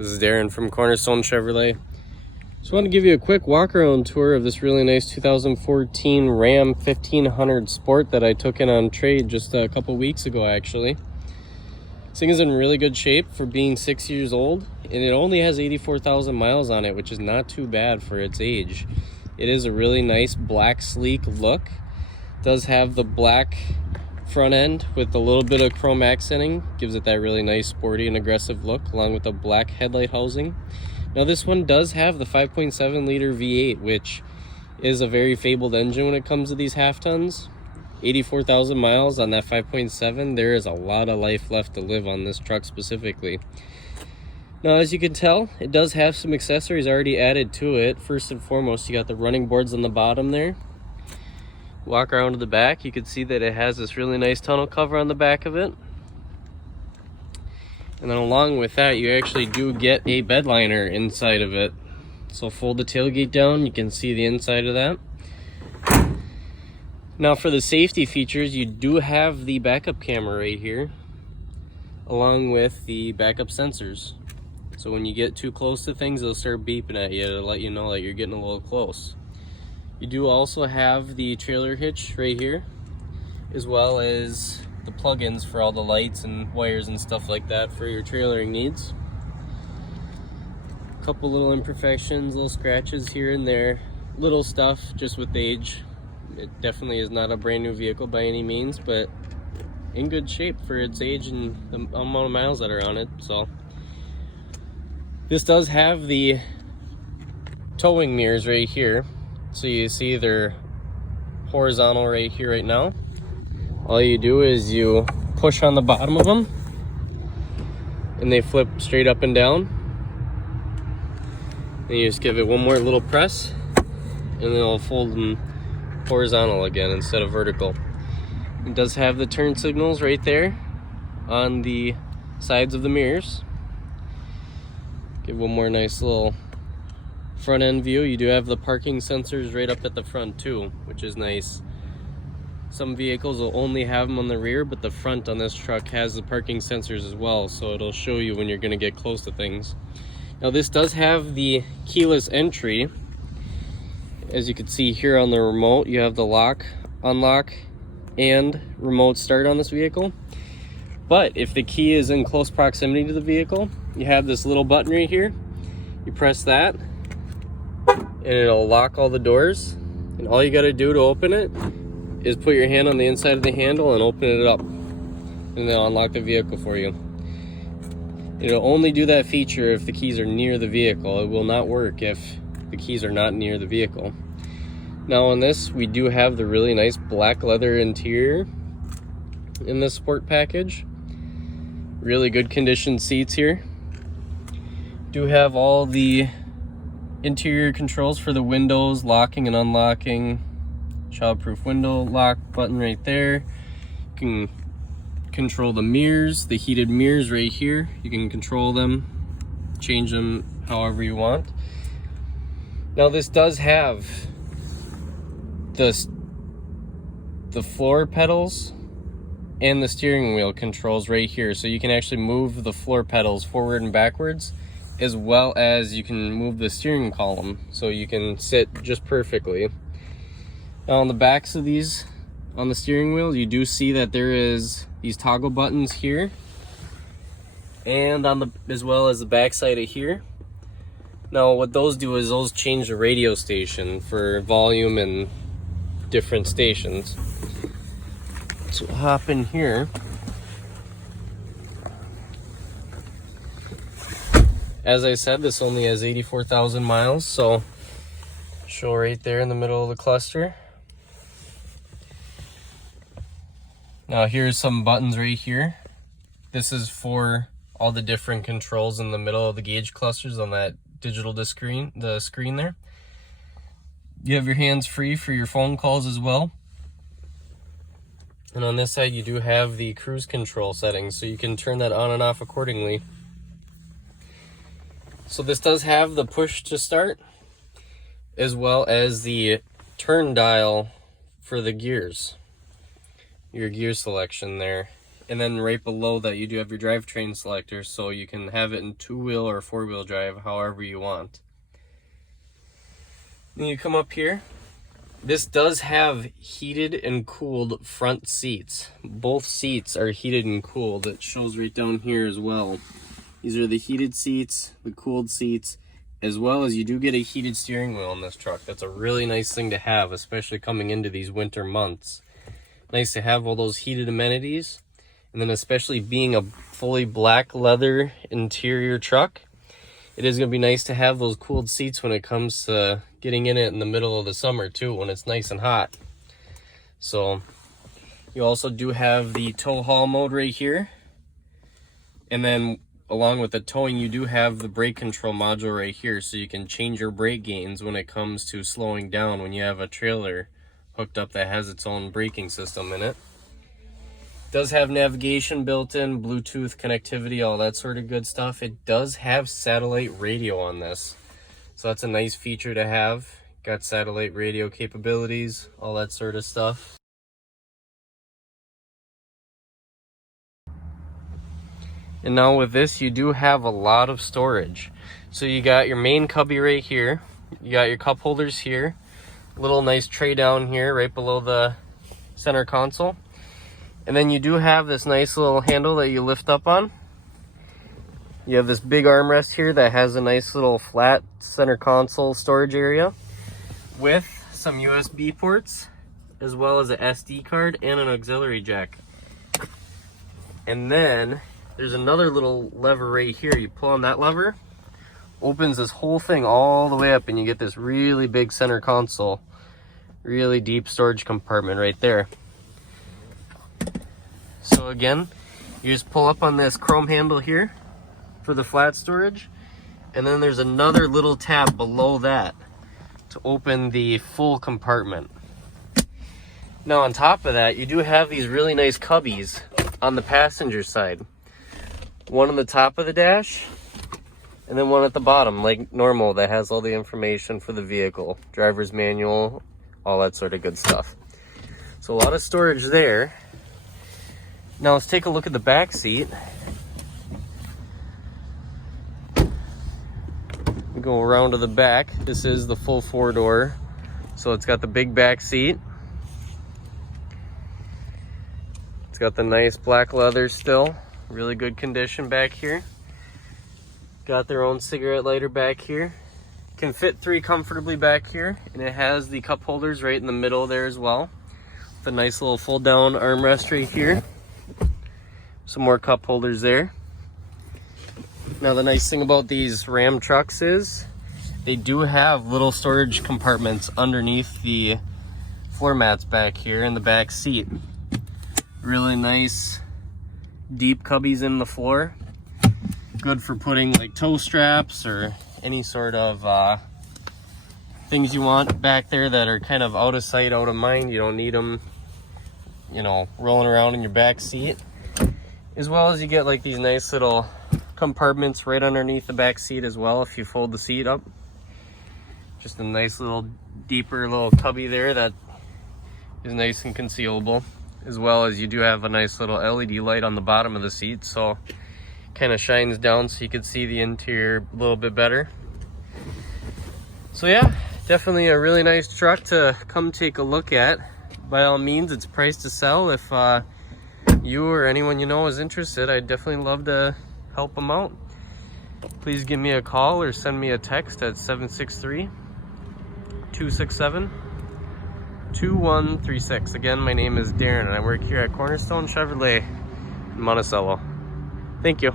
This is Darren from Cornerstone Chevrolet. Just wanted to give you a quick walk around tour of this really nice 2014 Ram 1500 Sport that I took in on trade just a couple weeks ago actually. This thing is in really good shape for being 6 years old, and it only has 84,000 miles on it, which is not too bad for its age. It is a really nice black sleek look. It does have the black front end with a little bit of chrome accenting, gives it that really nice sporty and aggressive look, along with the black headlight housing. Now this one does have the 5.7 liter V8, which is a very fabled engine when it comes to these half tons. 84,000 miles on that 5.7. There is a lot of life left to live on this truck specifically. Now, as you can tell, it does have some accessories already added to it. First and foremost, you got the running boards on the bottom there. Walk around to the back, you can see that it has this really nice tonneau cover on the back of it. And then along with that, you actually do get a bed liner inside of it. So fold the tailgate down, you can see the inside of that. Now for the safety features, you do have the backup camera right here, along with the backup sensors. So when you get too close to things, they'll start beeping at you to let you know that you're getting a little close. You do also have the trailer hitch right here, as well as the plugins for all the lights and wires and stuff like that for your trailering needs. A couple little imperfections, little scratches here and there, little stuff just with age. It definitely is not a brand new vehicle by any means, but in good shape for its age and the amount of miles that are on it. So this does have the towing mirrors right here. So you see they're horizontal right here right now. All you do is you push on the bottom of them and they flip straight up and down. Then you just give it one more little press and then it'll fold them horizontal again instead of vertical. It does have the turn signals right there on the sides of the mirrors. Give one more nice little front end view. You do have the parking sensors right up at the front too, which is nice. Some vehicles will only have them on the rear, but the front on this truck has the parking sensors as well, so it'll show you when you're going to get close to things. Now this does have the keyless entry. As you can see here on the remote, you have the lock, unlock, and remote start on this vehicle. But if the key is in close proximity to the vehicle, you have this little button right here. You press that, and it'll lock all the doors. And all you got to do to open it is put your hand on the inside of the handle and open it up, and they'll unlock the vehicle for you. It'll only do that feature if the keys are near the vehicle. It will not work if the keys are not near the vehicle. Now on this, we do have the really nice black leather interior in this sport package. Really good condition seats here. Do have all the interior controls for the windows, locking and unlocking, childproof window lock button right there. You can control the mirrors, the heated mirrors right here. You can control them, change them however you want. Now this does have the floor pedals and the steering wheel controls right here, so you can actually move the floor pedals forward and backwards, as well as you can move the steering column so you can sit just perfectly. Now on the backs of these, on the steering wheel, you do see that there is these toggle buttons here, and on the as well as the back side of here. Now what those do is those change the radio station for volume and different stations. So we'll hop in here. As I said, this only has 84,000 miles, so show right there in the middle of the cluster. Now here's some buttons right here. This is for all the different controls in the middle of the gauge clusters on that digital screen there. You have your hands free for your phone calls as well. And on this side you do have the cruise control settings, so you can turn that on and off accordingly. So this does have the push to start, as well as the turn dial for the gears, your gear selection there. And then right below that you do have your drivetrain selector, so you can have it in 2-wheel or 4-wheel drive, however you want. Then you come up here. This does have heated and cooled front seats. Both seats are heated and cooled. It shows right down here as well. These are the heated seats, the cooled seats, as well as you do get a heated steering wheel in this truck. That's a really nice thing to have, especially coming into these winter months. Nice to have all those heated amenities. And then especially being a fully black leather interior truck, it is going to be nice to have those cooled seats when it comes to getting in it in the middle of the summer too, when it's nice and hot. So you also do have the tow haul mode right here. And then along with the towing, you do have the brake control module right here, so you can change your brake gains when it comes to slowing down when you have a trailer hooked up that has its own braking system in it. Does have navigation built in, Bluetooth connectivity, all that sort of good stuff. It does have satellite radio on this, so that's a nice feature to have. Got satellite radio capabilities, all that sort of stuff. And now with this, you do have a lot of storage. So you got your main cubby right here, you got your cup holders here, little nice tray down here right below the center console. And then you do have this nice little handle that you lift up on. You have this big armrest here that has a nice little flat center console storage area with some USB ports, as well as an SD card and an auxiliary jack. And then there's another little lever right here. You pull on that lever, opens this whole thing all the way up, and you get this really big center console, really deep storage compartment right there. So again, you just pull up on this chrome handle here for the flat storage, and then there's another little tab below that to open the full compartment. Now on top of that, you do have these really nice cubbies on the passenger side. One on the top of the dash, and then one at the bottom, like normal, that has all the information for the vehicle, driver's manual, all that sort of good stuff. So a lot of storage there. Now let's take a look at the back seat. We go around to the back. This is the full 4-door, so it's got the big back seat. It's got the nice black leather still, really good condition back here. Got their own cigarette lighter back here. Can fit 3 comfortably back here, and it has the cup holders right in the middle there as well. With a nice little fold down armrest right here. Some more cup holders there. Now the nice thing about these Ram trucks is they do have little storage compartments underneath the floor mats back here in the back seat. Really nice deep cubbies in the floor. Good for putting like tow straps or any sort of things you want back there that are kind of out of sight, out of mind. You don't need them, you know, rolling around in your back seat. As well as you get like these nice little compartments right underneath the back seat as well if you fold the seat up. Just a nice little deeper little cubby there that is nice and concealable. As well as you do have a nice little LED light on the bottom of the seat, so kind of shines down so you can see the interior a little bit better. So yeah, definitely a really nice truck to come take a look at. By all means, it's priced to sell. If you or anyone you know is interested, I'd definitely love to help them out. Please give me a call or send me a text at 763-267-2136. Again, my name is Darren and I work here at Cornerstone Chevrolet in Monticello. Thank you.